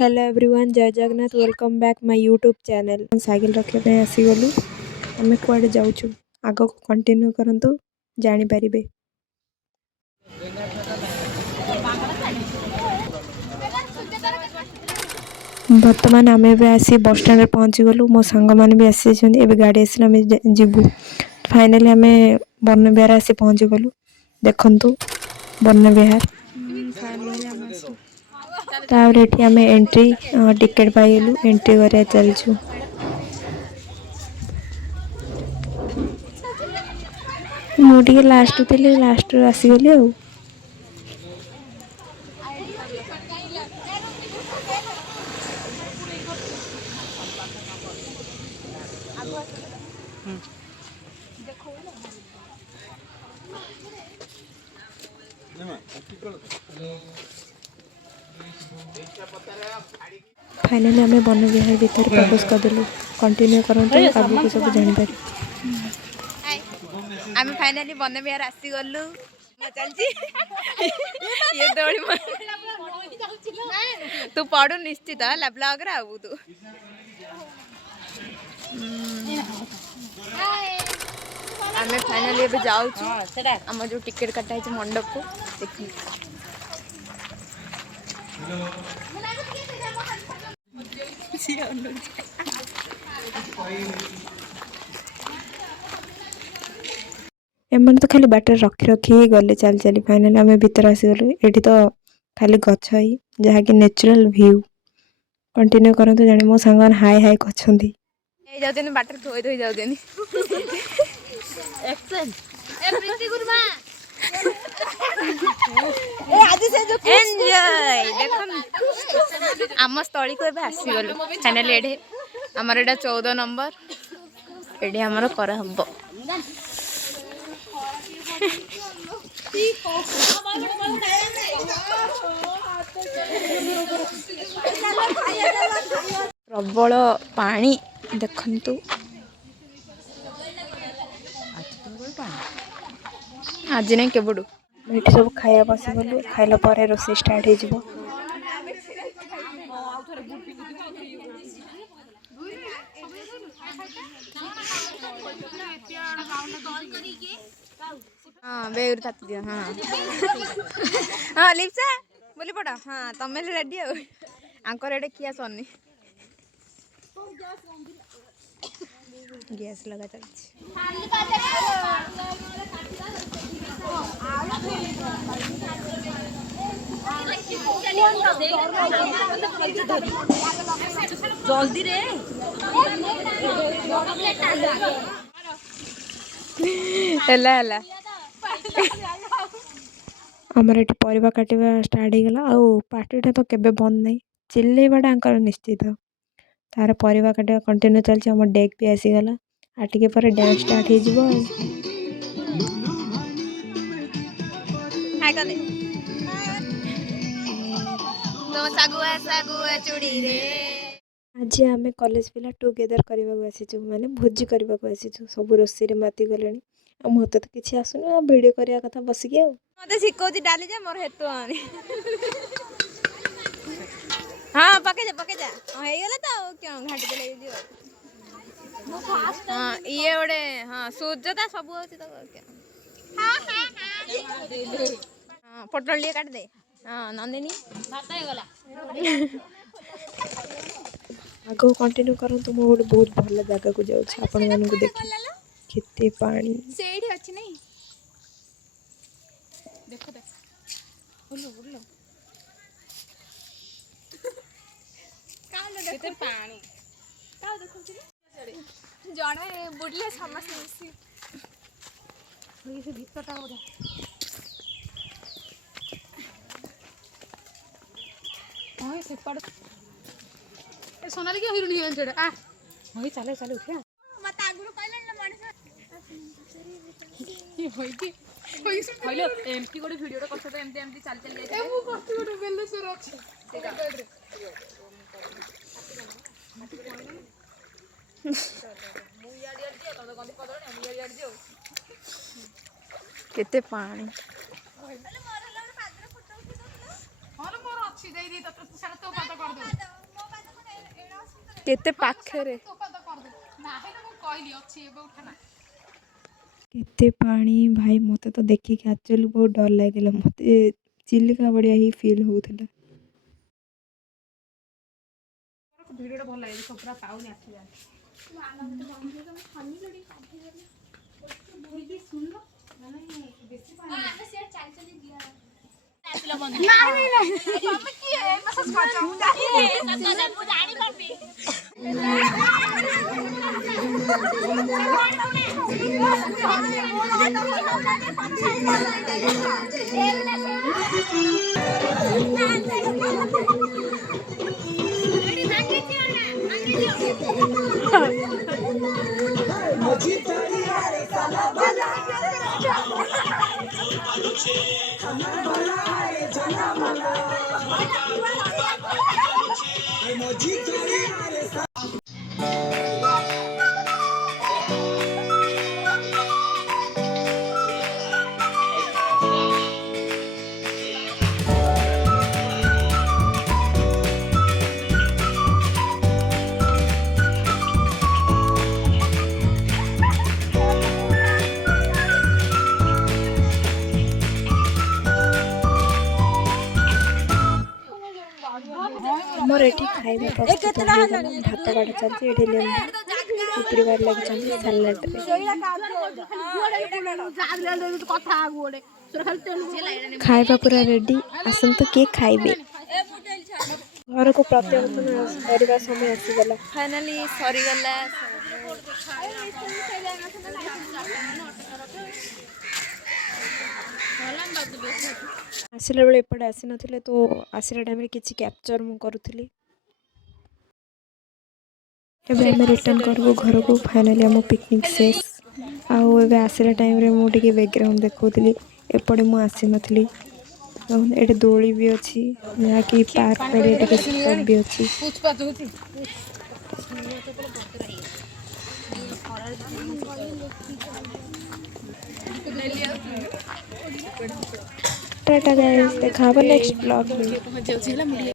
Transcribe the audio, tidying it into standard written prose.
Hello everyone, जय Jagannath. Welcome back my YouTube channel. Cycle रखिया पे आसीगलु। आमे कुआडे जाउछु आगो को कंटिन्यू करंतु जानि परिबे। वर्तमान आमे बे आसी बस स्टैंड रे पहुंची गलु। मो संग माने भी आसी छथि। एबे गाड़ी आसी आमे जिबु। फाइनली आमे बन बिहार आसी पहुंची गलु। देखंतु बन बिहार फाइनली आमे तावरे एठी आमे एंट्री टिकट पाइलु। एंट्री करे चलछु। मोटी लास्ट थिले लास्ट आसी गली आ फाइनली आमे बन विहार भीतर प्रवेश करदेलु। कंटिन्यू करंतु आगु को सब जानि पारि। आमे फाइनली बन विहार आसी गलु। चलची ये दौड़ी तू पढ़ु निश्चित है ब्लॉग रे आबू तू। आमे फाइनली एबे जाउछु हम जो टिकट कटा है मंडप को देखि। एमन तो खाली बाटर रखी रखी ही गले चल चली। फाइनली आमे भीतर आसी गलु। एठी तो खाली गछ ही जहा कि नेचुरल व्यू। कंटिन्यू करंतु जानि मो संगन हाय हाय कछंती। ए जाउतनी बाटर थोई थोई जाउतनी एक्शन ए प्रीति गुरमा ए आज से जो एन्जॉय देखन आम स्थली को एबे आसी गलु। फाइनली एडे हमर एडा 14 नंबर एडे हमर कर हबो। प्रबल पानी देखंतु आज नहीं केबडू एठी सब खाया बसी गलु। खाइला परे रोसे स्टार्ट हे जिवो। हाँ बेउर ताती दियो। हाँ हाँ लिप्सा बोली पड़ा। हाँ तमें रेडी हो आंकर एडे किया सोनी गैस लगा चलछि। जल्दी रे हेला हेला हमर एठी परिबा काटिबा स्टार्ट हे गेला। आ पार्टीटा तो केबे बंद नै। चिल्लेबाटा आंकर निश्चित। तार परिबा काटिबा कंटिन्यू चलछि। हमर डेक भी आसी गला। आ टिके पर डांस स्टार्ट हे जिवो। हाय कले तो सागुआ सागुआ चूड़ी रे। आज आमे कॉलेज पिला टुगेदर करबा को आसी छु। माने भोजी करबा को आसी छु। सब रोसी रे माती गलेनी। आ मते तो किछि आसुनी। आ वीडियो करिया कथा बसी के। मते सिकोची डाली जे मोर हेतु आनी। हाँ पके जा हे गेला तो क्यों घाटी दे ले दियो। हाँ ये ओडे हाँ सूर्यता सब होची तो क्या। हाँ पोटल लिए काट दे। हाँ नंदिनी भात हे गला आगो कंटिन्यू करंतु। मो गोटे बहुत भल जगह को जाउछ। आपण मानन को देखि केते पानी सेठी अछि नै देखो देख बोलो बोलो कालो केते पानी काओ देखो छी जणे बुडले समस्त मिसी होई से भीतरटा ओडा ओए से पड़ ए सोनाली के हिरुनी हेन छडा आ होई चले चले उठिया मत आगुरो कहले न मଣିଷ ये होई की होई से कहले एमटी गोटे वीडियोटा करछ तो एमटी एमटी चल चल जाय ए मु करछ गोटे बेलेसर अछि सेटा मु यार दियो तो गंदी पदर ने मु यार दियो केते पानी अरे मोर हला पादर फोटो उठी दो हां मोर अछि देई दे तो सारा तो पाद कर दो केते पाखरे केते पानी भाई मते तो देखिक एक्चुअली बहुत डर लगे मत चिलिका बढ़िया ही फील होता आमर ये खाଇବା प्रस्तुत ହେଇଗଲା ଭାତ ବାଢ଼ା ଚାଲିଛି ଏଠି ଲେମ୍ବୁ ଉପୁଡ଼ିବାରେ ଲାଗିଛନ୍ତି ସାଲାଡ଼ରେ ଖାଇବା ପୁରା ରେଡ଼ି ଆସନ୍ତୁ କିଏ ଖାଇବେ ଘରକୁ ପ୍ରତ୍ୟାବର୍ତ୍ତନ କରିବା ସମୟ ଆସିଗଲା फाइनली सरीगला ଆସିଲା ବେଳେ ଏପଟେ ଆସିନଥିଲେ ତ ଆସିଲା ଟାଇମ୍ରେ କିଛି କ୍ୟାପଚର ମୁଁ କରୁଥିଲି ଏବେ ଆମେ ରିଟର୍ନ କରିବୁ ଘରକୁ ଫାଇନାଲି ଆମ ପିକନିକ୍ ଶେଷ ଆଉ ଏବେ ଆସିଲା ଟାଇମ୍ରେ ମୁଁ ଟିକେ ବ୍ୟାକ୍ଗ୍ରାଉଣ୍ଡ ଦେଖାଉଥିଲି ଏପଟେ ମୁଁ ଆସିନଥିଲି ଏଠି ଦୋଳି ବି ଅଛି ଯାହାକି ପାର୍କ ଭଳିଆ ଟିକେ ସେଟଅପ୍ ବି ଅଛି टाटा गाइस देखा नेक्स्ट ब्लॉग में।